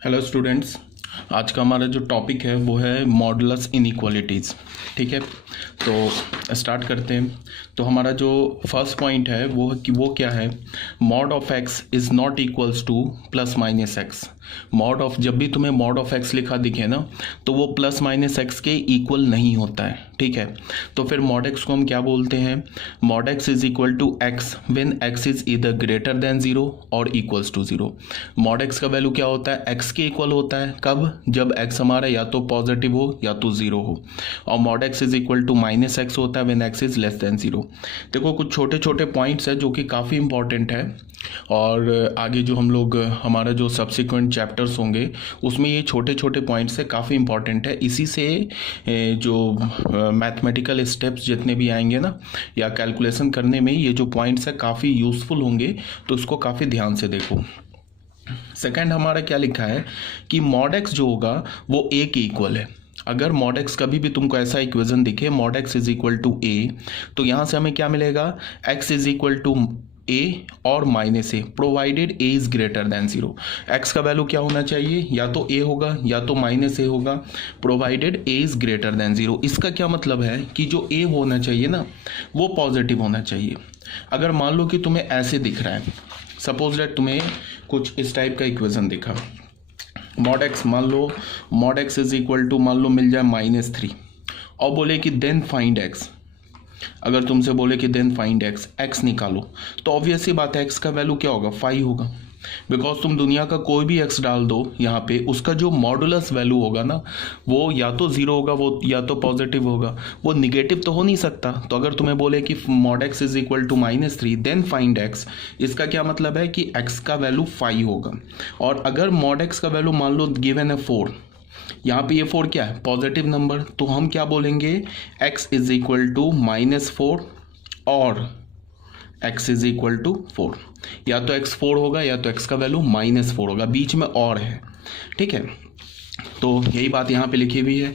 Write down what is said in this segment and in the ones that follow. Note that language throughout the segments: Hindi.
Hello students. आज का हमारा जो टॉपिक है वो है मॉडुलस इनइक्वालिटीज़। ठीक है, तो स्टार्ट करते हैं। तो हमारा जो फर्स्ट पॉइंट है वो क्या है, mod of x is not equals two plus minus x. Mod of, जब भी तुम्हें मॉड ऑफ एक्स लिखा दिखे ना तो वो प्लस माइनस एक्स के इक्वल नहीं होता है। ठीक है, तो फिर मॉड एक्स को हम क्या बोलते हैं, mod x is equal to x when x is इधर ग्रेटर देन जीरो और equals to zero. Mod x का वैल्यू क्या होता है, एक्स के इक्वल होता है। कब, जब एक्स हमारा या तो पॉजिटिव हो या तो जीरो हो। और mod x is equal to minus x होता है when x is less than zero. देखो कुछ छोटे छोटे पॉइंट्स हैं जो कि काफ़ी इंपॉर्टेंट है, और आगे जो हम लोग हमारा जो सब्सिक्वेंट चैप्टर्स होंगे उसमें ये छोटे छोटे पॉइंट्स से काफ़ी इंपॉर्टेंट है। इसी से जो मैथमेटिकल स्टेप्स जितने भी आएंगे ना या कैलकुलेशन करने में ये जो पॉइंट्स है काफ़ी यूज़फुल होंगे, तो उसको काफ़ी ध्यान से देखो। सेकंड हमारा क्या लिखा है कि मॉड एक्स जो होगा वो ए के इक्वल है। अगर मॉड एक्स कभी भी तुमको ऐसा इक्वेशन दिखे mod x is equal to a, तो यहाँ से हमें क्या मिलेगा, x is equal to a और minus a provided a is greater than zero. X का वैल्यू क्या होना चाहिए, या तो ए होगा या तो माइनस ए होगा, provided a is greater than zero. इसका क्या मतलब है कि जो ए होना चाहिए ना वो पॉजिटिव होना चाहिए। अगर मान लो कि तुम्हें ऐसे दिख रहा है, सपोज दैट तुम्हें कुछ इस टाइप का इक्वेशन दिखा, मॉड एक्स मान लो, mod x is equal to मान लो मिल जाए -3, और बोले कि देन फाइंड एक्स। अगर तुमसे बोले कि देन फाइंड एक्स, एक्स निकालो, तो ऑब्वियस सी बात है एक्स का वैल्यू क्या होगा, 5 होगा। बिकॉज तुम दुनिया का कोई भी एक्स डाल दो यहाँ पे, उसका जो मॉडुलस वैल्यू होगा ना वो या तो जीरो होगा, वो या तो पॉजिटिव होगा, वो निगेटिव तो हो नहीं सकता। तो अगर तुम्हें बोले कि mod x is equal to -3 then find x, इसका क्या मतलब है कि एक्स का वैल्यू 5 होगा। और अगर मॉड एक्स का वैल्यू मान लो गिवन है 4, यहाँ पे ये 4 क्या है, पॉजिटिव नंबर, तो हम क्या बोलेंगे, x इज इक्वल टू -4 और x इज इक्वल टू 4। या तो x 4 होगा या तो x का वैल्यू -4 होगा, बीच में और है। ठीक है, तो यही बात यहाँ पे लिखी हुई है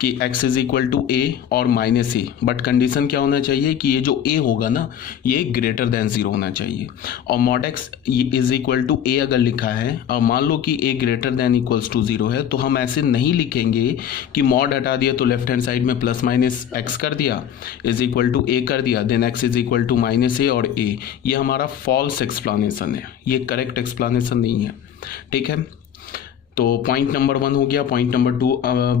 कि x is equal to a और माइनस ए, बट कंडीशन क्या होना चाहिए कि ये जो a होगा ना ये ग्रेटर देन जीरो होना चाहिए। और mod x is equal to a अगर लिखा है और मान लो कि a greater than equals to zero है, तो हम ऐसे नहीं लिखेंगे कि मॉड हटा दिया तो लेफ्ट हैंड साइड में प्लस माइनस एक्स कर दिया इज इक्वल टू ए कर दिया, then x is equal to -a और a। ये हमारा फॉल्स एक्सप्लानेशन है, ये करेक्ट एक्सप्लानेशन नहीं है। ठीक है, तो पॉइंट नंबर 1 हो गया, पॉइंट नंबर 2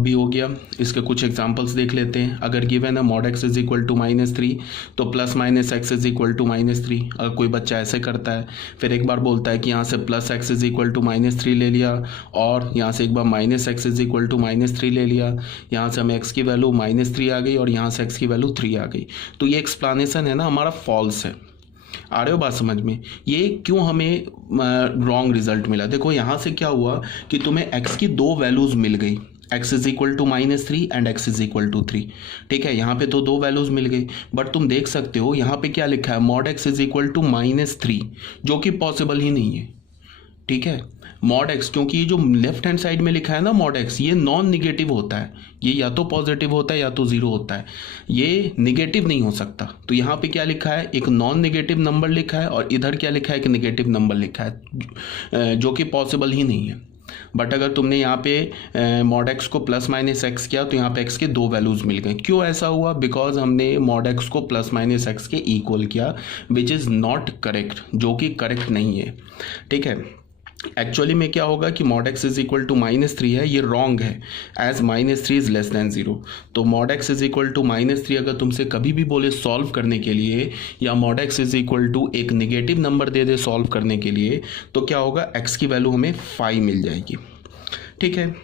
भी हो गया। इसके कुछ एग्जांपल्स देख लेते हैं। अगर गिवन है mod x is equal to -3 तो plus minus x is equal to -3। अगर कोई बच्चा ऐसे करता है, फिर एक बार बोलता है कि यहाँ से plus x is equal to -3 ले लिया, और यहाँ से एक बार minus x is equal to -3 ले लिया, यहाँ से हमें एक्स की वैल्यू -3 आ गई और यहाँ से एक्स की वैल्यू 3 आ गई, तो ये एक्सप्लानेशन है ना हमारा फॉल्स है। आ रहे हो बात समझ में, ये क्यों हमें रॉन्ग रिजल्ट मिला। देखो यहाँ से क्या हुआ कि तुम्हें x की दो वैल्यूज मिल गई, x is equal to -3 and x is equal to 3। ठीक है, यहाँ पे तो दो वैल्यूज मिल गई, बट तुम देख सकते हो यहाँ पे क्या लिखा है, mod x is equal to -3, जो कि पॉसिबल ही नहीं है। ठीक है, मॉड एक्स, क्योंकि ये जो लेफ्ट हैंड साइड में लिखा है ना मॉड एक्स, ये नॉन निगेटिव होता है, ये या तो पॉजिटिव होता है या तो जीरो होता है, ये निगेटिव नहीं हो सकता। तो यहाँ पे क्या लिखा है, एक नॉन निगेटिव नंबर लिखा है, और इधर क्या लिखा है, एक निगेटिव नंबर लिखा है, जो कि पॉसिबल ही नहीं है। बट अगर तुमने यहाँ पे मॉड एक्स को प्लस माइनस एक्स किया तो यहाँ पे एक्स के दो वैल्यूज मिल गए। क्यों ऐसा हुआ, बिकॉज हमने मॉड एक्स को प्लस माइनस एक्स के इक्वल किया, विच इज़ नॉट करेक्ट, जो कि करेक्ट नहीं है। ठीक है, एक्चुअली में क्या होगा कि mod x is equal to -3 है, ये रॉन्ग है, as -3 is less than zero. तो mod x is equal to -3 अगर तुमसे कभी भी बोले सॉल्व करने के लिए, या mod x is equal to एक निगेटिव नंबर दे दे सॉल्व करने के लिए, तो क्या होगा, एक्स की वैल्यू हमें 5 मिल जाएगी। ठीक है,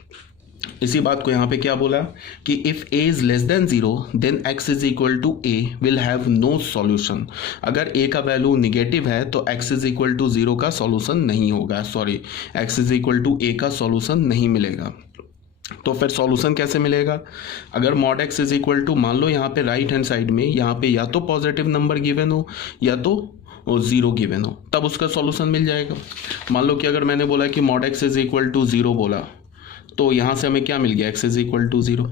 इसी बात को यहाँ पे क्या बोला कि if a is less than zero then x is equal to a will have no solution. अगर a का वैल्यू निगेटिव है तो x is equal to zero का सॉल्यूशन नहीं होगा, sorry x is equal to a का सॉल्यूशन नहीं मिलेगा। तो फिर सॉल्यूशन कैसे मिलेगा, अगर mod x is equal to, मान लो यहाँ पे राइट हैंड साइड में यहाँ पे या तो पॉजिटिव नंबर गिवन हो या तो जीरो गिवन हो, तब उसका सॉल्यूशन मिल जाएगा। मान लो कि अगर मैंने बोला कि mod x is equal to 0 बोला, तो यहाँ से हमें क्या मिल गया, x is equal to 0,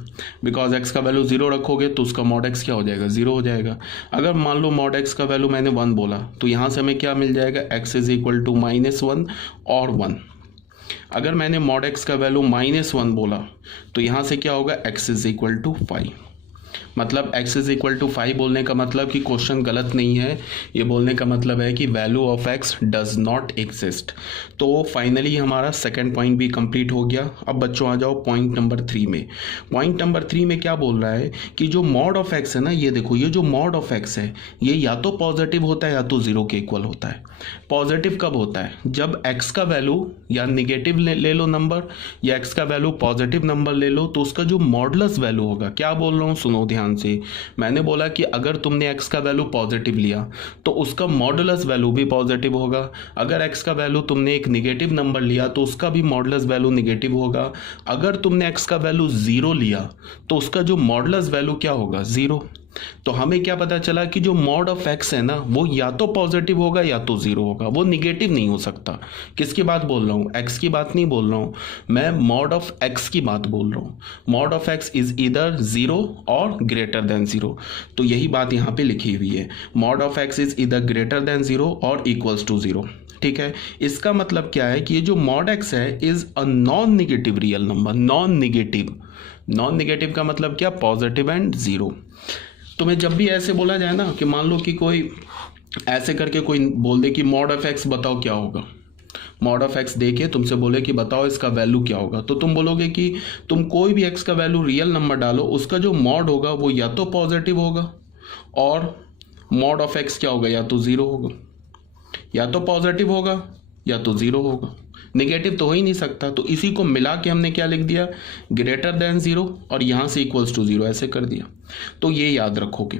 because x का वैल्यू 0 रखोगे तो उसका मॉड x क्या हो जाएगा, 0 हो जाएगा। अगर मान लो मॉड x का वैल्यू मैंने 1 बोला, तो यहाँ से हमें क्या मिल जाएगा, x इज इक्वल टू -1 और 1। अगर मैंने मॉड एक्स का वैल्यू -1 बोला तो यहाँ से क्या होगा, x इज इक्वल टू 5। मतलब x इज इक्वल टू 5 बोलने का मतलब कि क्वेश्चन गलत नहीं है, ये बोलने का मतलब है कि value of x does not exist. तो फाइनली हमारा सेकंड पॉइंट भी कंप्लीट हो गया। अब बच्चों आ जाओ पॉइंट नंबर 3 में। पॉइंट नंबर 3 में क्या बोल रहा है कि जो मॉड ऑफ x है ना, ये देखो, ये जो मॉड ऑफ x है ये या तो पॉजिटिव होता है या तो 0 के इक्वल होता है। पॉजिटिव कब होता है, जब x का वैल्यू या निगेटिव ले लो नंबर, या x का वैल्यू पॉजिटिव नंबर ले लो, तो उसका जो मॉडुलस वैल्यू होगा, क्या बोल रहा हूँ सुनो ध्यान से, मैंने बोला कि अगर तुमने x का वैल्यू पॉजिटिव लिया तो उसका मॉडुलस वैल्यू भी पॉजिटिव होगा। अगर x का वैल्यू तुमने एक निगेटिव नंबर लिया तो उसका भी मॉडुलस वैल्यू निगेटिव होगा। अगर तुमने x का वैल्यू 0 लिया तो उसका जो मॉडुलस वैल्यू क्या होगा, 0। तो हमें क्या पता चला कि जो मॉड ऑफ x है ना वो या तो पॉजिटिव होगा या तो 0 होगा, वो निगेटिव नहीं हो सकता। किसकी बात बोल रहा हूँ, x की बात नहीं बोल रहा हूँ मैं, मॉड ऑफ x की बात बोल रहा हूँ। मॉड ऑफ x इज इधर 0 और ग्रेटर देन 0। तो यही बात यहाँ पे लिखी हुई है, मॉड ऑफ x इज इधर ग्रेटर देन 0 और इक्वल्स टू 0। ठीक है, इसका मतलब क्या है कि ये जो मॉड x है is a non negative real number. Non negative का मतलब क्या, पॉजिटिव एंड 0। तुम्हें जब भी ऐसे बोला जाए ना कि मान लो कि कोई ऐसे करके कोई बोल दे कि मॉड ऑफ एक्स बताओ क्या होगा, मॉड ऑफ एक्स देके तुमसे बोले कि बताओ इसका वैल्यू क्या होगा, तो तुम बोलोगे कि तुम कोई भी एक्स का वैल्यू रियल नंबर डालो, उसका जो मॉड होगा वो या तो पॉजिटिव होगा और मॉड ऑफ एक्स क्या होगा, या तो 0 होगा, या तो पॉजिटिव होगा या तो 0 होगा, नेगेटिव तो हो ही नहीं सकता। तो इसी को मिला के हमने क्या लिख दिया, ग्रेटर देन 0 और यहाँ से इक्वल्स टू 0 ऐसे कर दिया। तो ये याद रखोगे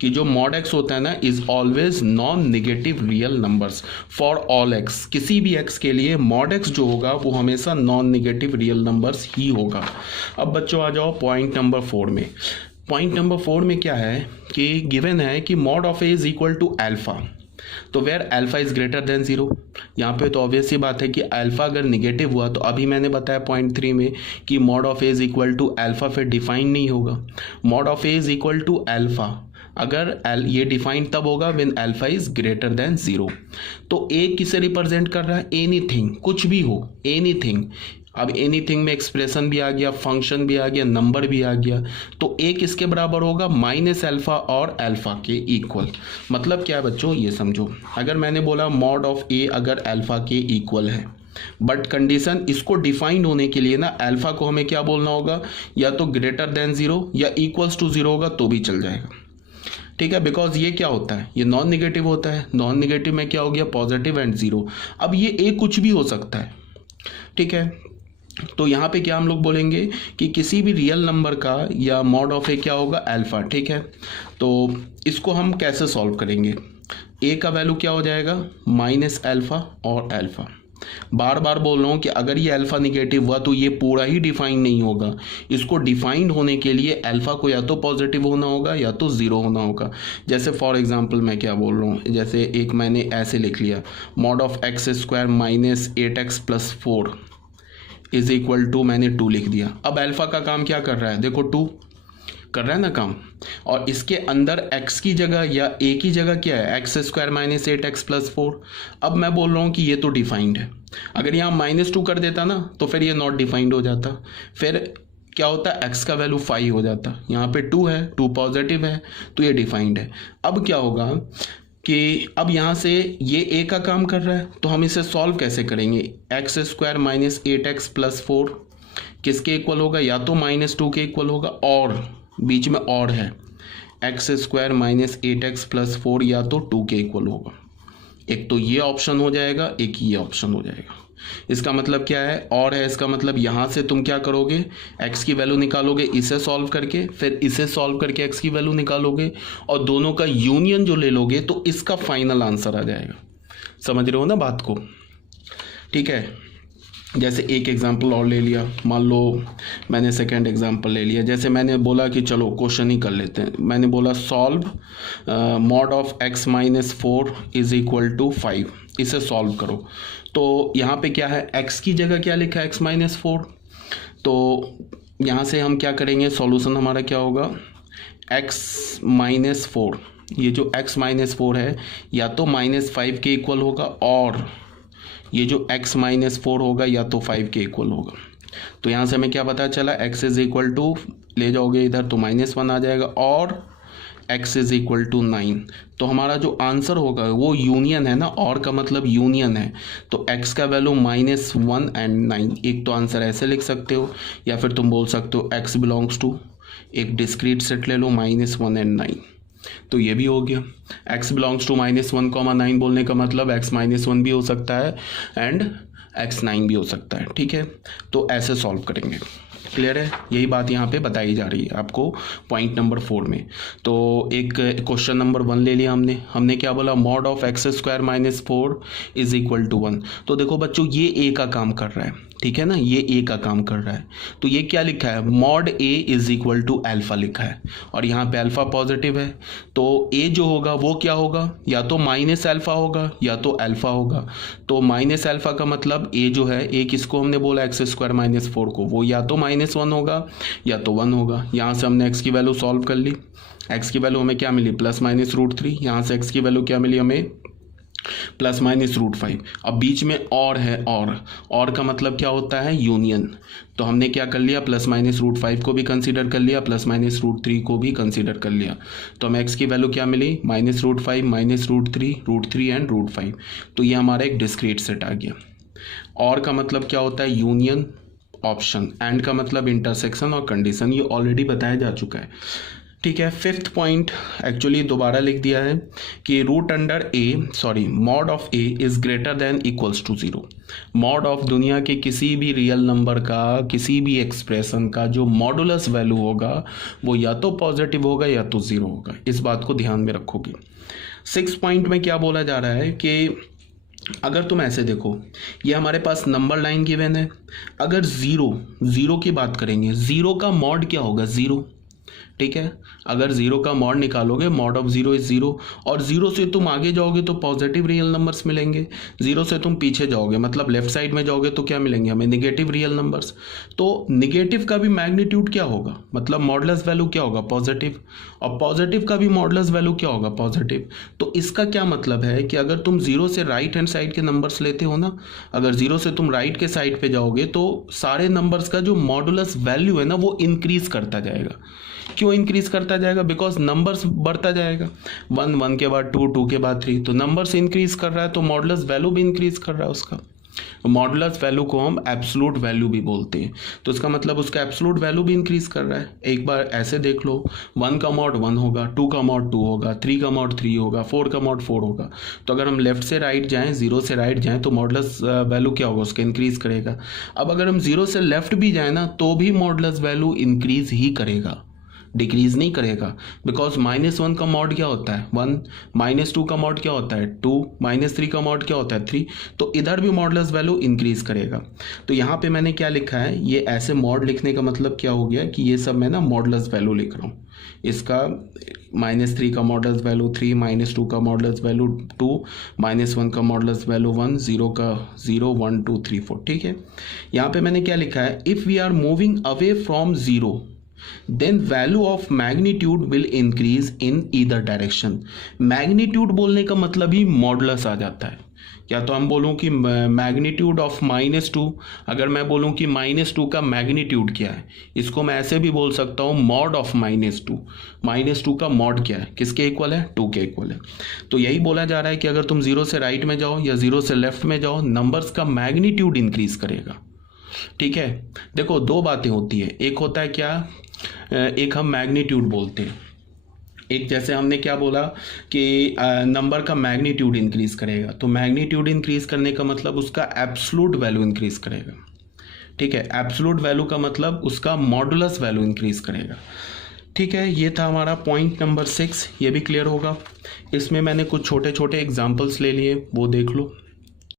कि जो मॉड एक्स होता है ना is always non negative real numbers for all x. किसी भी एक्स के लिए मॉड एक्स जो होगा वो हमेशा नॉन निगेटिव रियल नंबर्स ही होगा। अब बच्चों आ जाओ पॉइंट नंबर 4 में। पॉइंट नंबर 4 में क्या है कि गिवन है कि mod of a is equal to alpha, तो where alpha is greater than 0। यहाँ पे तो ऑब्वियस सी बात है कि अल्फा अगर निगेटिव हुआ तो अभी मैंने बताया पॉइंट 3 में कि mod of a is equal to alpha फिर डिफाइन नहीं होगा। Mod of a is equal to alpha अगर ये डिफाइन तब होगा when alpha is greater than 0। तो ए किसे रिप्रेजेंट कर रहा है, एनीथिंग, कुछ भी हो, एनीथिंग। अब एनीथिंग में एक्सप्रेशन भी आ गया, फंक्शन भी आ गया, नंबर भी आ गया। तो ए किसके बराबर होगा, माइनस अल्फा और अल्फा के इक्वल। मतलब क्या बच्चों, ये समझो, अगर मैंने बोला मॉड ऑफ ए अगर अल्फा के इक्वल है, बट कंडीशन इसको डिफाइंड होने के लिए ना अल्फा को हमें क्या बोलना होगा, या तो ग्रेटर देन 0 या इक्वल्स टू 0 होगा तो भी चल जाएगा। ठीक है, बिकॉज ये क्या होता है, ये नॉन निगेटिव होता है। नॉन निगेटिव में क्या हो गया, पॉजिटिव एंड 0। अब ये ए कुछ भी हो सकता है। ठीक है, तो यहाँ पे क्या हम लोग बोलेंगे कि किसी भी रियल नंबर का या मॉड ऑफ ए क्या होगा, अल्फा। ठीक है, तो इसको हम कैसे सॉल्व करेंगे, ए का वैल्यू क्या हो जाएगा, माइनस अल्फा और अल्फा। बार बार बोल रहा हूँ कि अगर ये अल्फा निगेटिव हुआ तो ये पूरा ही डिफाइन नहीं होगा। इसको डिफाइंड होने के लिए अल्फा को या तो पॉजिटिव होना होगा या तो 0 होना होगा। जैसे फॉर एग्जांपल मैं क्या बोल रहा हूँ, जैसे एक मैंने ऐसे लिख लिया, mod of x square minus 8x plus 4 is equal to, मैंने 2 लिख दिया। अब अल्फा का काम क्या कर रहा है, देखो 2 कर रहा है ना काम, और इसके अंदर x की जगह या a की जगह क्या है, x square minus 8x plus 4। अब मैं बोल रहा हूँ कि ये तो डिफाइंड है। अगर यहाँ -2 कर देता ना तो फिर ये नॉट डिफाइंड हो जाता, फिर क्या होता है, x का वैल्यू 5 हो जाता। यहाँ पे 2 है, 2 पॉजिटिव है तो ये डिफाइंड है। अब क्या होगा कि अब यहाँ से ये a का काम कर रहा है तो हम इसे सॉल्व कैसे करेंगे, x square minus 8x plus 4 किसके इक्वल होगा, या तो -2 के इक्वल होगा, और बीच में और है x square minus 8x plus 4 या तो 2 के इक्वल होगा। एक तो ये ऑप्शन हो जाएगा, एक ये ऑप्शन हो जाएगा। इसका मतलब क्या है, और है, इसका मतलब यहाँ से तुम क्या करोगे, x की वैल्यू निकालोगे इसे सॉल्व करके, फिर इसे सॉल्व करके x की वैल्यू निकालोगे और दोनों का यूनियन जो ले लोगे तो इसका फाइनल आंसर आ जाएगा। समझ रहे हो ना बात को। ठीक है, जैसे एक एग्जांपल और ले लिया, मान लो मैंने सेकंड एग्जांपल ले लिया। जैसे मैंने बोला कि चलो क्वेश्चन ही कर लेते हैं। मैंने बोला solve mod of x minus 4 is equal to 5, इसे सॉल्व करो। तो यहाँ पे क्या है, x की जगह क्या लिखा है, x माइनस 4। तो यहाँ से हम क्या करेंगे, सॉल्यूशन हमारा क्या होगा, x माइनस 4, ये जो x माइनस 4 है या तो -5 के इक्वल होगा और ये जो x माइनस 4 होगा या तो 5 के इक्वल होगा। तो यहाँ से हमें क्या पता चला, x इज इक्वल टू, ले जाओगे इधर तो -1 आ जाएगा, और x इज इक्वल टू 9। तो हमारा जो आंसर होगा वो यूनियन है ना, और का मतलब यूनियन है, तो x का वैल्यू -1 एंड 9। एक तो आंसर ऐसे लिख सकते हो, या फिर तुम बोल सकते हो x बिलोंग्स टू एक डिस्क्रीट सेट ले लो -1 एंड 9। तो ये भी हो गया। x बिलोंग्स टू -1, 9 बोलने का मतलब x -1 भी हो सकता है एंड x 9 भी हो सकता है। ठीक है, तो ऐसे सॉल्व करेंगे। क्लियर है, यही बात यहाँ पे बताई जा रही है आपको पॉइंट नंबर 4 में। तो एक क्वेश्चन नंबर 1 ले लिया हमने क्या बोला, mod of x² - 4 is equal to 1। तो देखो बच्चों, ये a का काम कर रहा है, ठीक है ना, ये a का काम कर रहा है। तो ये क्या लिखा है, mod a is equal to alpha लिखा है, और यहाँ पे अल्फा पॉजिटिव है, तो a जो होगा वो क्या होगा, या तो माइनस अल्फा होगा या तो अल्फा होगा। तो माइनस अल्फा का मतलब a जो है, a किसको हमने बोला, x² - 4 को, वो या तो -1 होगा या तो 1 होगा। यहाँ से हमने x की वैल्यू सॉल्व कर ली, x की वैल्यू हमें क्या मिली, ±√3। यहाँ से x की वैल्यू क्या मिली हमें, ±√5। अब बीच में और है, और का मतलब क्या होता है, यूनियन। तो हमने क्या कर लिया, ±√5 को भी कंसीडर कर लिया, ±√3 को भी कंसीडर कर लिया। तो हमें x की वैल्यू क्या मिली, -√5, -√3, √3 एंड √5। तो ये हमारा एक डिस्क्रीट सेट आ गया। और का मतलब क्या होता है, यूनियन, ऑप्शन, एंड का मतलब इंटरसेक्शन और कंडीशन, ये ऑलरेडी बताया जा चुका है। ठीक है, 5th पॉइंट एक्चुअली दोबारा लिख दिया है कि mod of a is greater than equals to 0। Mod of दुनिया के किसी भी रियल नंबर का, किसी भी एक्सप्रेशन का जो मॉडुलस वैल्यू होगा वो या तो पॉजिटिव होगा या तो 0 होगा। इस बात को ध्यान में रखोगे। 6th पॉइंट में क्या बोला जा रहा है कि अगर तुम ऐसे देखो, ये हमारे पास नंबर लाइन गिवन है, अगर जीरो की बात करेंगे, जीरो का मॉड क्या होगा, 0। ठीक है, अगर 0 का मॉड निकालोगे, मॉड ऑफ 0 इज 0, और 0 से तुम आगे जाओगे तो पॉजिटिव रियल नंबर्स मिलेंगे, 0 से तुम पीछे जाओगे मतलब लेफ्ट साइड में जाओगे तो क्या मिलेंगे हमें, नेगेटिव रियल नंबर्स। तो नेगेटिव का भी मैग्नीट्यूड क्या होगा, मतलब मॉडुलस वैल्यू क्या होगा, पॉजिटिव, और पॉजिटिव का भी मॉडुलस वैल्यू क्या होगा, पॉजिटिव। तो इसका क्या मतलब है कि अगर तुम 0 से राइट हैंड साइड के नंबर्स लेते हो ना, अगर 0 से तुम राइट के साइड पे जाओगे तो सारे नंबर्स का जो मॉडुलस वैल्यू है ना वो इंक्रीज करता जाएगा। क्यों इंक्रीज करता जाएगा, बिकॉज नंबर्स बढ़ता जाएगा, 1 के बाद 2 के बाद 3, तो नंबर्स इंक्रीज कर रहा है तो मॉडुलस वैल्यू भी इंक्रीज कर रहा है उसका। मॉडुलस वैल्यू को हम एब्सोल्यूट वैल्यू भी बोलते हैं, तो इसका मतलब उसका एब्सोल्यूट वैल्यू भी इंक्रीज कर रहा है। एक बार ऐसे देख लो, 1 का मॉड 1 होगा, 2 का मॉड 2 होगा, 3 का मॉड 3 होगा, 4 का मॉड 4 होगा। तो अगर हम लेफ्ट से राइट जाएं, 0 से राइट जाएं तो मॉडुलस वैल्यू क्या होगा, उसका इंक्रीज करेगा। अब अगर हम 0 से लेफ्ट भी जाए ना तो भी मॉडुलस वैल्यू इंक्रीज ही करेगा, डिक्रीज नहीं करेगा, बिकॉज -1 का मॉड क्या होता है 1, -2 का मॉड क्या होता है 2, -3 का मॉड क्या होता है 3, तो इधर भी मॉडुलस वैल्यू इंक्रीज करेगा। तो यहाँ पे मैंने क्या लिखा है, ये ऐसे मॉड लिखने का मतलब क्या हो गया कि ये सब मैं ना मॉडुलस वैल्यू लिख रहा हूँ। इसका -3 का मॉडुलस वैल्यू 3, -2 का मॉडुलस वैल्यू 2, -1 का मॉडुलस वैल्यू 1, 0 का 0, 1 2 3 4। ठीक है, यहाँ पे मैंने क्या लिखा है, if we are moving away from 0 then value of magnitude will increase in either direction। Magnitude बोलने का मतलब ही मॉडुलस आ जाता है। या तो हम बोलूं कि मैग्नीट्यूड ऑफ -2, अगर मैं बोलूं कि -2 का मैग्नीट्यूड क्या है, इसको मैं ऐसे भी बोल सकता हूं मॉड ऑफ -2 का मॉड क्या है, किसके इक्वल है, 2 के इक्वल है। तो यही बोला जा रहा है कि अगर तुम 0 से राइट में जाओ या 0 से लेफ्ट में जाओ, नंबर्स का मैग्नीट्यूड इंक्रीज करेगा। ठीक है, देखो दो बातें होती है, एक होता है क्या, एक हम मैग्नीट्यूड बोलते हैं, एक जैसे हमने क्या बोला कि नंबर का मैग्नीट्यूड इंक्रीज करेगा, तो मैग्नीट्यूड इंक्रीज करने का मतलब उसका एब्सोल्यूट वैल्यू इंक्रीज करेगा। ठीक है, एब्सोल्यूट वैल्यू का मतलब उसका मॉडुलस वैल्यू इंक्रीज करेगा। ठीक है, ये था हमारा पॉइंट नंबर 6, ये भी क्लियर होगा। इसमें मैंने कुछ छोटे छोटे एग्जाम्पल्स ले लिए, वो देख लो।